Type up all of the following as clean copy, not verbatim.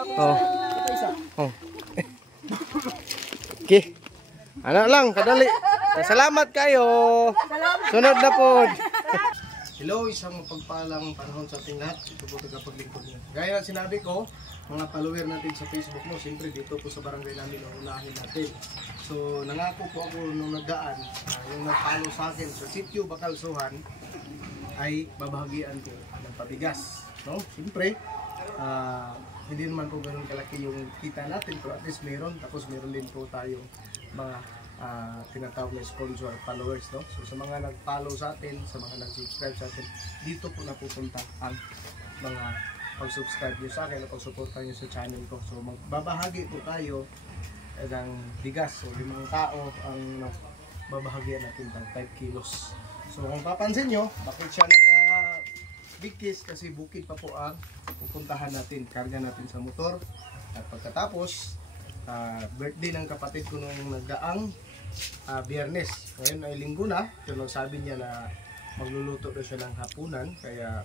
Oh. Oh. Okay. Ano lang, kadali. Salamat kayo. Sunod na po. Hello, isang mapagpalang panahon sa ating lahat. Ito po tagapaglingkod niyo. Gaya ng sinabi ko, mga follower natin sa Facebook mo, siyempre dito po sa barangay namin ang unahin natin. So, nangako po ako nung nagdaan, yung nag-follow sa akin sa sitio Bakalsuhan, ay babahagian ko ng pabigas. No? Siyempre, hindi naman po ganun kalaki yung kita natin, pero at least meron. Tapos meron din po tayo mga tinatawag na sponsor followers, no? So sa mga nag-follow sa atin, sa mga nag-subscribe sa atin, dito po napupunta ang mga pag-subscribe nyo sa akin o pag-suporta nyo sa channel ko. So magbabahagi po tayo ng bigas. So 5 tao ang babahagian natin ng 5 kilos. So kung papansin nyo, bakit siya naka-bigkis? Kasi bukid pa po ang pupuntahan natin, karga natin sa motor. At pagkatapos, birthday ng kapatid ko nung nagdaang Biyernes. Ngayon ay linggo na. Pero sabi niya na magluluto daw siya ng hapunan. Kaya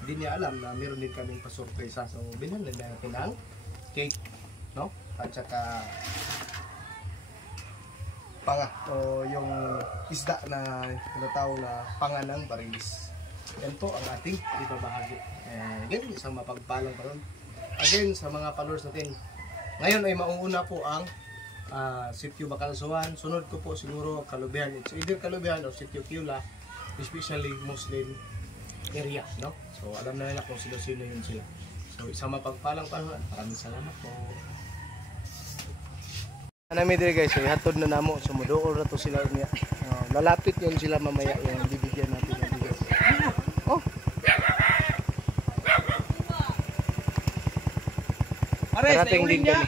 hindi niya alam na meron din kaming pasurpresa. So binili natin ng cake, no? At saka panga o yung isda na tinatawag na panga ng Barilis. Yan po ang ating ibabahagi. Again, isang mapagpalang pa ron. Again, sa mga followers natin, ngayon ay mauuna po ang Sitio Bakalsuhan. Sunod ko po siguro Kalubihan. It's either Kalubihan or Sitio Kiula, especially Muslim area, no? So alam na nila kung sino-sino yun sila. So isang mapagpalang panahon. Maraming salamat po. Anami dire guys, hatod na namo. Sumudool na to sila niya. Lalapit yun sila mamaya yung bibigyan natin ng bigas. Oh. Parating din kami.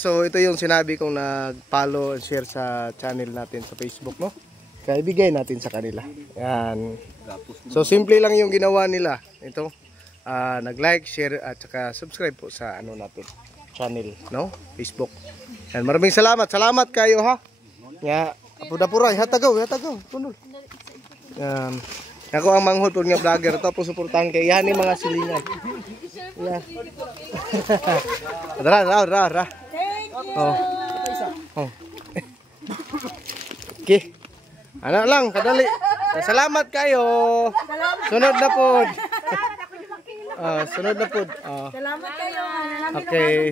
So ito yung sinabi kong nag-follow and share sa channel natin sa Facebook, no? Kaya ibigay natin sa kanila. Yan. So simple lang yung ginawa nila. Ito, nag-like, share at saka subscribe po sa ano natin, channel, no? Facebook. Yan, maraming salamat. Salamat kayo, ha. Ya, apura-pura, hatagaw. Tunol. Yan. Ako ang manghod po nga vlogger. Tapos suportahan kayo. Yan yung mga silingan. Yan. Ra. Oh. Okay. Ano lang, kadali. Salamat kayo. Sunod na po. Sunod na po. Salamat kayo. Okay.